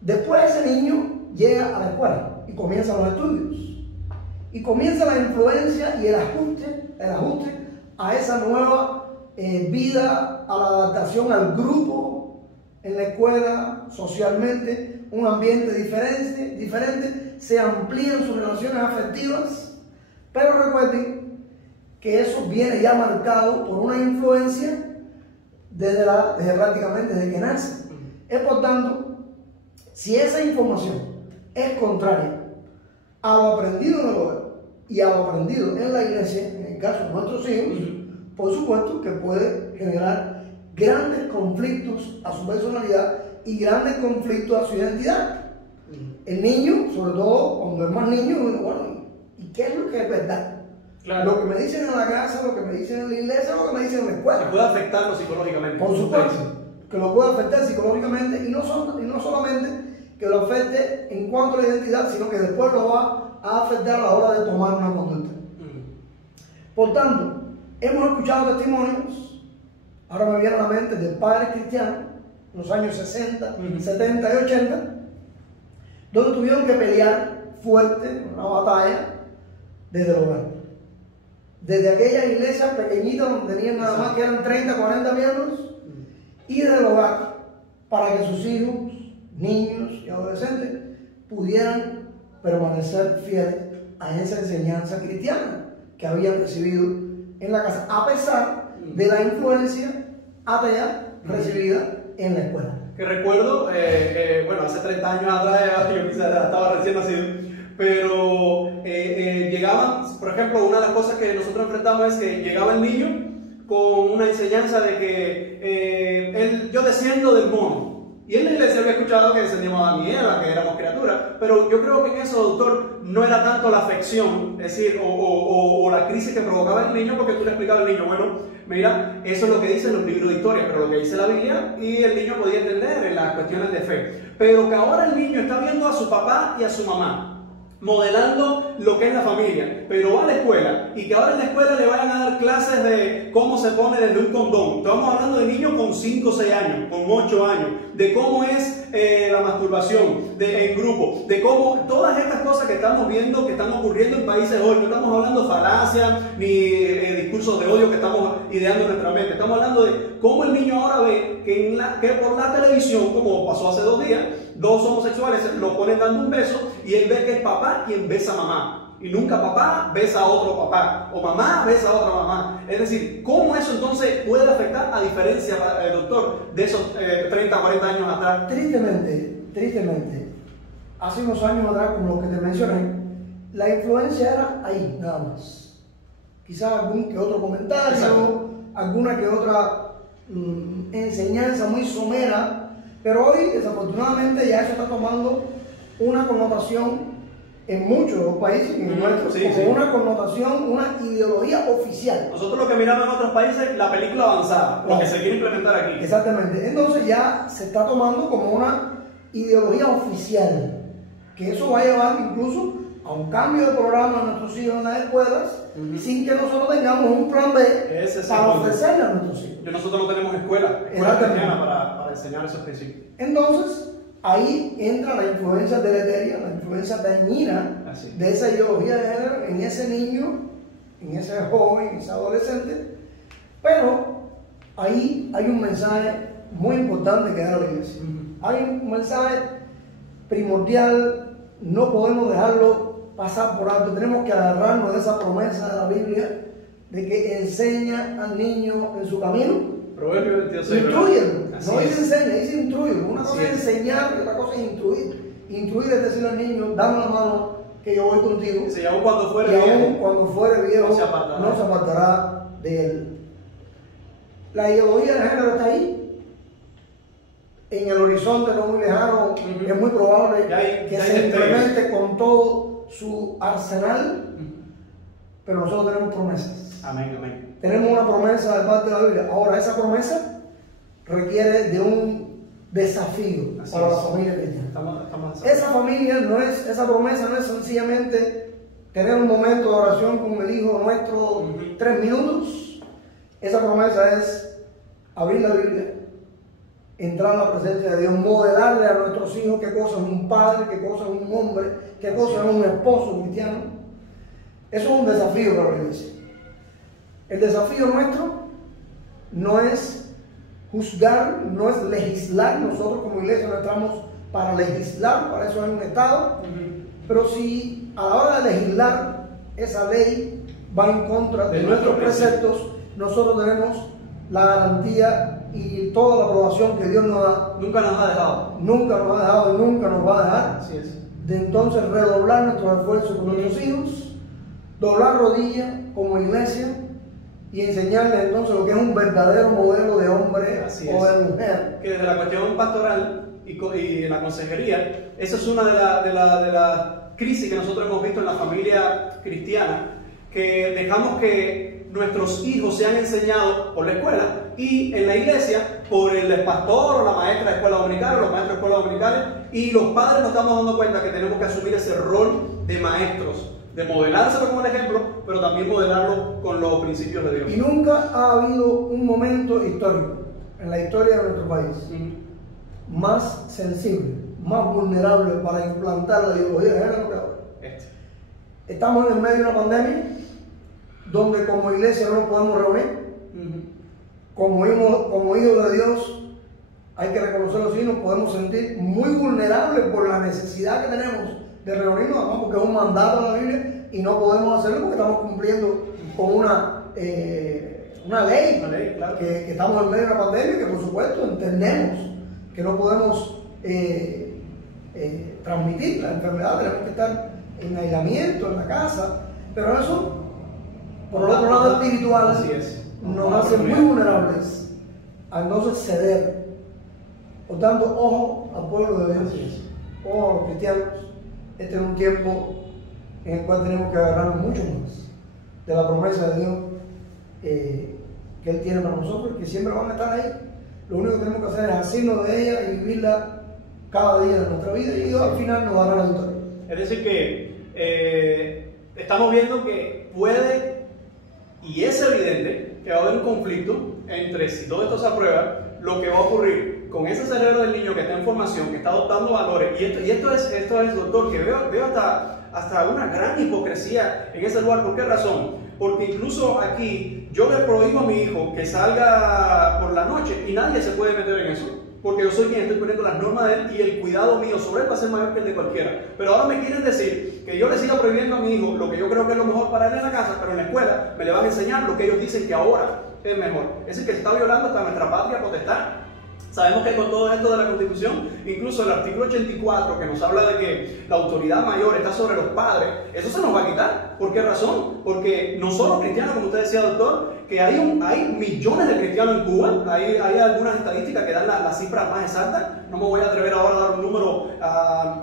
Después ese niño llega a la escuela y comienzan los estudios. Y comienza la influencia y el ajuste a esa nueva vida, a la adaptación al grupo en la escuela, socialmente, un ambiente diferente, se amplían sus relaciones afectivas, pero recuerden que eso viene ya marcado por una influencia desde prácticamente desde que nace. Es por tanto, si esa información es contraria a lo aprendido en el hogar y a lo aprendido en la iglesia, en el caso de nuestros hijos, por supuesto que puede generar grandes conflictos a su personalidad y grandes conflictos a su identidad. El niño, sobre todo cuando es más niño, bueno, ¿y qué es lo que es verdad? Claro. Lo que me dicen en la casa, lo que me dicen en la iglesia, lo que me dicen en la escuela. Se puede afectarlo psicológicamente. Por supuesto, que lo puede afectar psicológicamente y no solamente que lo afecte en cuanto a la identidad, sino que después lo va a afectar a la hora de tomar una conducta. Por tanto, hemos escuchado testimonios, ahora me viene a la mente, de padres cristianos, en los años 60, 70 y 80, donde tuvieron que pelear fuerte, una batalla, desde el hogar. Desde aquella iglesia pequeñita donde tenían nada más que eran 30, 40 miembros, y desde el hogar, para que sus hijos, niños y adolescentes pudieran permanecer fieles a esa enseñanza cristiana que habían recibido en la casa, a pesar de la influencia atea recibida en la escuela. Que recuerdo, bueno, hace 30 años atrás, yo quizás estaba recién nacido, pero llegaban, por ejemplo, una de las cosas que nosotros enfrentamos es que llegaba el niño con una enseñanza de que yo desciendo del mono. Y en la iglesia había escuchado que descendíamos a Adán y Eva, que éramos criaturas, pero yo creo que en eso, doctor, no era tanto la afección, es decir, o la crisis que provocaba el niño, porque tú le explicabas al niño, bueno, mira, eso es lo que dicen los libros de historia, pero lo que dice la Biblia, y el niño podía entender en las cuestiones de fe. Pero que ahora el niño está viendo a su papá y a su mamá modelando lo que es la familia, pero va a la escuela y que ahora en la escuela le vayan a dar clases de cómo se pone desde un condón. Estamos hablando de niños con 5 o 6 años, con 8 años, de cómo es la masturbación en grupo, de cómo todas estas cosas que estamos viendo que están ocurriendo en países hoy. No estamos hablando de falacias ni discursos de odio que estamos ideando en nuestra mente. Estamos hablando de cómo el niño ahora ve que por la televisión, como pasó hace 2 días, 2 homosexuales lo ponen dando un beso y él ve que es papá quien besa a mamá. Y nunca papá besa a otro papá o mamá besa a otra mamá. Es decir, ¿cómo eso entonces puede afectar, a diferencia, doctor, de esos 30 o 40 años atrás? Tristemente, tristemente, hace unos años atrás, como los que te mencioné, la influencia era ahí, nada más. Quizás algún que otro comentario, exacto, alguna que otra enseñanza muy somera, pero hoy, desafortunadamente, ya eso está tomando una connotación en muchos países, en nuestro, sí, como sí, una connotación, una ideología oficial. Nosotros lo que miramos en otros países, la película avanzada, lo que se quiere implementar aquí. Exactamente. Entonces ya se está tomando como una ideología oficial, que eso va a llevar incluso a un cambio de programa a nuestros hijos en las escuelas, sin que nosotros tengamos un plan B para ofrecerle a nuestros hijos. Nosotros no tenemos escuela cristiana para enseñar esos principios. Entonces, ahí entra la influencia deleteria, la influencia dañina de esa ideología de género en ese niño, en ese joven, en ese adolescente. Pero ahí hay un mensaje muy importante que da la iglesia. Hay un mensaje primordial, no podemos dejarlo pasar por alto. Tenemos que agarrarnos de esa promesa de la Biblia de que enseña al niño en su camino. Proverbios 26. Intrúyelo. No dice enseña, dice intrúyelo. Una cosa es enseñar y otra cosa es instruir. Instruir es decirle al niño, dame la mano que yo voy contigo. Sí, aún cuando fuere y viejo, aún cuando fuere viejo no se apartará de él. La ideología de género está ahí. En el horizonte no muy lejano, es muy probable que se implemente con todo su arsenal, pero nosotros tenemos promesas. Amén, amén. Tenemos una promesa de parte de la Biblia. Ahora, esa promesa requiere de un desafío para la familia cristiana. Esa promesa no es sencillamente tener un momento de oración con el Hijo nuestro, 3 minutos. Esa promesa es abrir la Biblia, entrar a la presencia de Dios, modelarle a nuestros hijos qué cosa es un padre, qué cosa es un hombre, qué cosa es un esposo cristiano. Eso es un desafío para la iglesia. El desafío nuestro no es juzgar, no es legislar. Nosotros como iglesia no estamos para legislar, para eso hay un Estado. Pero si a la hora de legislar esa ley va en contra de nuestros preceptos, nosotros tenemos la garantía y toda la aprobación que Dios nos da. Nunca nos ha dejado. Nunca nos ha dejado y nunca nos va a dejar. Así es. De entonces redoblar nuestros esfuerzos con nuestros hijos, doblar rodillas como iglesia y enseñarles entonces lo que es un verdadero modelo de hombre o de mujer. Que desde la cuestión pastoral y en la consejería, esa es una de las crisis que nosotros hemos visto en la familia cristiana, que dejamos que nuestros hijos sean enseñados por la escuela y en la iglesia por el pastor o la maestra de escuela dominical o los maestros de escuela dominicales, y los padres nos estamos dando cuenta que tenemos que asumir ese rol de maestros, de modelárselo como el ejemplo, pero también modelarlo con los principios de Dios. Y nunca ha habido un momento histórico en la historia de nuestro país más sensible, más vulnerable para implantar la ideología de género que ahora. Estamos en medio de una pandemia donde como iglesia no nos podemos reunir. Como hijos de Dios hay que reconocerlo así, nos podemos sentir muy vulnerables por la necesidad que tenemos de reunirnos, además porque es un mandato de la Biblia y no podemos hacerlo porque estamos cumpliendo con una ley, claro. que estamos en medio de una pandemia, que por supuesto entendemos que no podemos transmitir la enfermedad, tenemos que estar en aislamiento en la casa, pero eso por el otro lado espiritual nos hace muy vulnerables a entonces ceder. Por tanto, ojo al pueblo de Dios, ojo a los cristianos. Este es un tiempo en el cual tenemos que agarrarnos mucho más de la promesa de Dios que Él tiene para nosotros, que siempre van a estar ahí. Lo único que tenemos que hacer es asirnos de ella y vivirla cada día de nuestra vida, y Dios al final nos dará la victoria. Es decir que estamos viendo que puede y es evidente que va a haber un conflicto entre, si todo esto se aprueba, lo que va a ocurrir con ese cerebro del niño que está en formación, que está adoptando valores, y esto es doctor, que veo hasta una gran hipocresía en ese lugar. ¿Por qué razón? Porque incluso aquí yo le prohíbo a mi hijo que salga por la noche y nadie se puede meter en eso, porque yo soy quien estoy poniendo las normas de él y el cuidado mío sobre él va a ser mayor que el de cualquiera. Pero ahora me quieren decir que yo le siga prohibiendo a mi hijo lo que yo creo que es lo mejor para él en la casa, pero en la escuela me le van a enseñar lo que ellos dicen que ahora es mejor. Es decir, que se está violando hasta nuestra patria potestad. Sabemos que con todo esto de la Constitución, incluso el artículo 84 que nos habla de que la autoridad mayor está sobre los padres, eso se nos va a quitar. ¿Por qué razón? Porque no solo cristianos, como usted decía, doctor, que hay millones de cristianos en Cuba, hay algunas estadísticas que dan las cifras más exactas, no me voy a atrever ahora a dar un número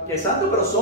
exacto, pero es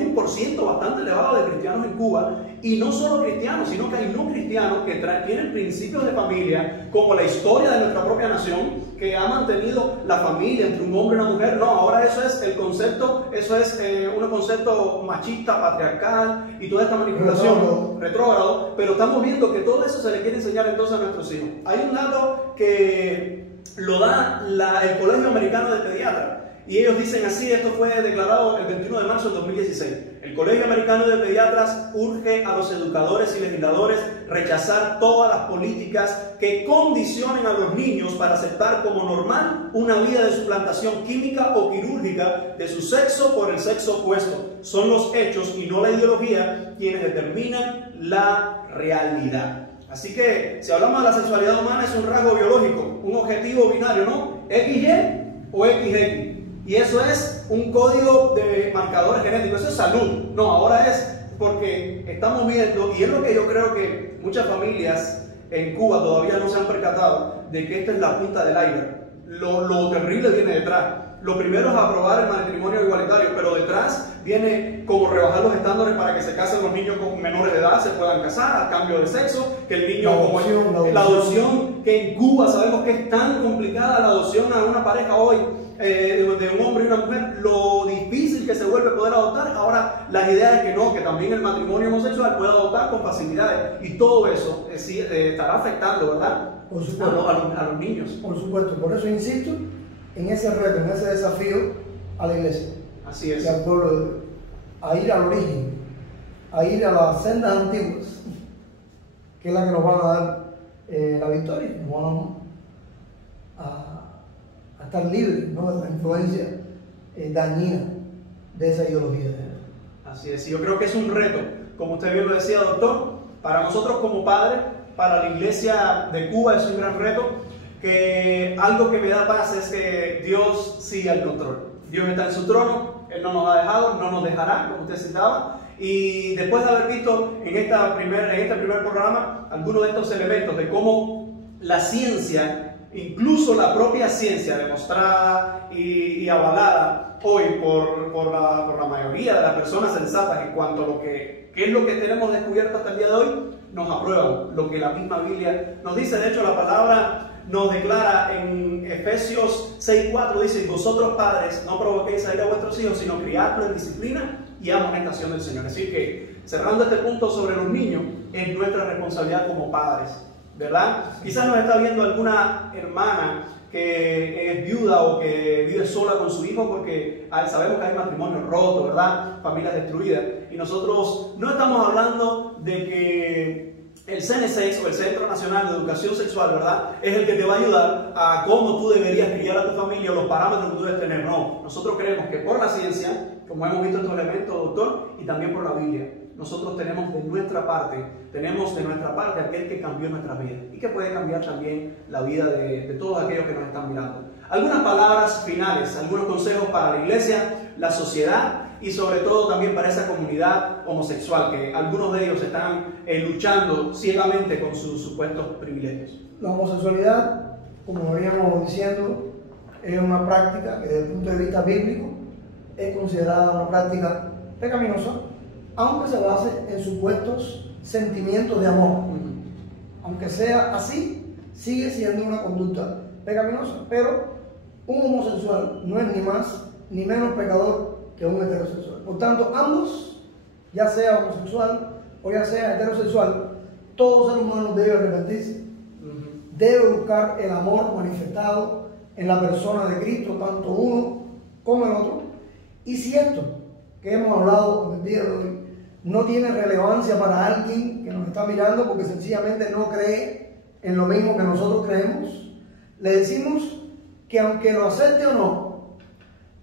un % bastante elevado de cristianos en Cuba, y no solo cristianos, sino que hay no cristianos que tienen principios de familia, como la historia de nuestra propia nación, que ha mantenido la familia entre un hombre y una mujer. No, ahora eso es el concepto, eso es un concepto machista, patriarcal y toda esta manipulación retrógrado, pero estamos viendo que todo eso se le quiere enseñar entonces a nuestros hijos. Hay un dato que lo da el Colegio Americano de Pediatras, y ellos dicen así, esto fue declarado el 21 de marzo del 2016. El Colegio Americano de Pediatras urge a los educadores y legisladores rechazar todas las políticas que condicionen a los niños para aceptar como normal una vida de suplantación química o quirúrgica de su sexo por el sexo opuesto. Son los hechos y no la ideología quienes determinan la realidad. Así que si hablamos de la sexualidad humana, es un rasgo biológico, un objetivo binario, ¿no? XY o XX. Y eso es un código de marcadores genéticos, eso es salud. No, ahora es porque estamos viendo, y es lo que yo creo que muchas familias en Cuba todavía no se han percatado, de que esta es la punta del iceberg. Lo terrible viene detrás. Lo primero es aprobar el matrimonio igualitario, pero detrás viene como rebajar los estándares para que se casen los niños con menores de edad, se puedan casar a cambio de sexo, que el niño, la adopción, que en Cuba sabemos que es tan complicada la adopción a una pareja hoy, de un hombre y una mujer, lo difícil que se vuelve poder adoptar. Ahora la idea es que no, que también el matrimonio homosexual pueda adoptar con facilidades, y todo eso estará afectando, ¿verdad? Por supuesto, a los niños. Por supuesto, por eso insisto en ese reto, en ese desafío a la iglesia. Así es. Y al pueblo, a ir al origen, a ir a las sendas antiguas, que es la que nos van a dar la victoria, nos van a estar libres, ¿no?, de la influencia dañina de esa ideología. Así es, y yo creo que es un reto, como usted bien lo decía, doctor, para nosotros como padres, para la iglesia de Cuba es un gran reto, que algo que me da paz es que Dios sigue al control. Dios está en su trono, Él no nos ha dejado, no nos dejará, como usted citaba. Y después de haber visto en este primer programa algunos de estos elementos de cómo la ciencia, incluso la propia ciencia demostrada y avalada hoy por la mayoría de las personas sensatas en cuanto a lo que es lo que tenemos descubierto hasta el día de hoy, nos aprueban lo que la misma Biblia nos dice. De hecho, la palabra nos declara en Efesios 6:4, dice: vosotros padres no provoquéis a ir a vuestros hijos, sino criadlos en disciplina y amonestación del Señor. Así que, cerrando este punto sobre los niños, es nuestra responsabilidad como padres, ¿verdad? Quizás nos está viendo alguna hermana que es viuda o que vive sola con su hijo, porque sabemos que hay matrimonios rotos, ¿verdad? Familias destruidas. Y nosotros no estamos hablando de que el CN6 o el Centro Nacional de Educación Sexual, ¿verdad?, es el que te va a ayudar a cómo tú deberías criar a tu familia o los parámetros que tú debes tener. No, nosotros creemos que por la ciencia, como hemos visto estos elementos, doctor, y también por la Biblia, nosotros tenemos de nuestra parte aquel que cambió nuestras vidas y que puede cambiar también la vida de todos aquellos que nos están mirando. Algunas palabras finales, algunos consejos para la iglesia, la sociedad y sobre todo también para esa comunidad homosexual, que algunos de ellos están luchando ciegamente con sus supuestos privilegios. La homosexualidad, como veníamos diciendo, es una práctica que desde el punto de vista bíblico es considerada una práctica pecaminosa, aunque se base en supuestos sentimientos de amor. Aunque sea así, sigue siendo una conducta pecaminosa, pero un homosexual no es ni más ni menos pecador que un heterosexual. Por tanto, ambos, ya sea homosexual o ya sea heterosexual, todo ser humano debe arrepentirse, debe buscar el amor manifestado en la persona de Cristo, tanto uno como el otro. Y si esto que hemos hablado en el día de hoy no tiene relevancia para alguien que nos está mirando porque sencillamente no cree en lo mismo que nosotros creemos, le decimos que aunque lo acepte o no,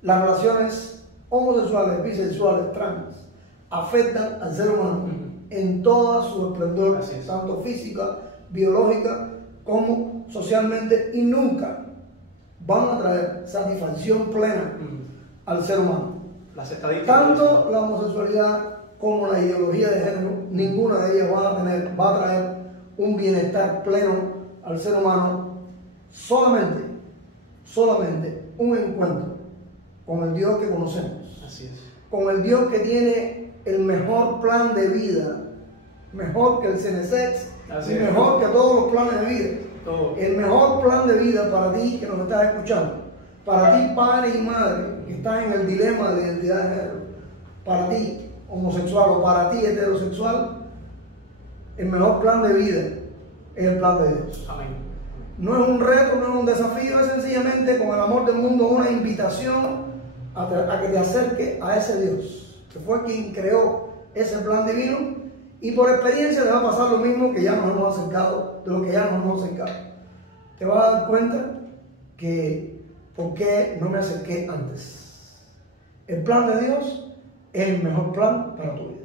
las relaciones homosexuales, bisexuales, trans, afectan al ser humano en toda su esplendor, tanto física, biológica, como socialmente, y nunca van a traer satisfacción plena al ser humano. Las estadísticas. Tanto la homosexualidad como la ideología de género, ninguna de ellas va a traer un bienestar pleno al ser humano. Solamente un encuentro con el Dios que conocemos. Así es. Con el Dios que tiene el mejor plan de vida, mejor que el Cenesex, y mejor que todos los planes de vida. Todo. El mejor plan de vida para ti que nos estás escuchando, para ti padre y madre que estás en el dilema de la identidad de género, para ti homosexual o para ti heterosexual, el mejor plan de vida es el plan de Dios. Amén. No es un reto, no es un desafío, es sencillamente con el amor del mundo una invitación a que te acerques a ese Dios, que fue quien creó ese plan divino, y por experiencia te va a pasar lo mismo que ya nos hemos acercado, de lo que ya nos hemos acercado. Te vas a dar cuenta que ¿por qué no me acerqué antes? El plan de Dios es el mejor plan para tu vida.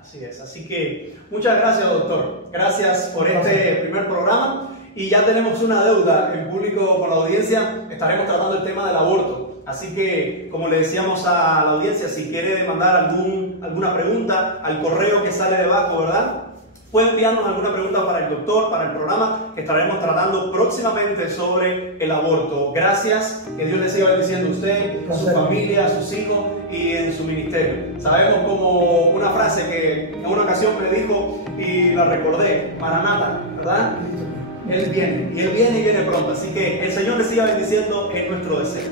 Así es, así que muchas gracias, doctor. Gracias por este primer programa. Y ya tenemos una deuda en público con la audiencia. Estaremos tratando el tema del aborto. Así que, como le decíamos a la audiencia, si quiere mandar alguna pregunta al correo que sale debajo, ¿verdad? Puede enviarnos alguna pregunta para el doctor, para el programa, que estaremos tratando próximamente sobre el aborto. Gracias, que Dios le siga bendiciendo a usted, a su familia, a sus hijos y en su ministerio. Sabemos como una frase que en una ocasión me dijo y la recordé, Maranata, ¿verdad? Él viene, y Él viene y viene pronto. Así que el Señor le siga bendiciendo en nuestro deseo.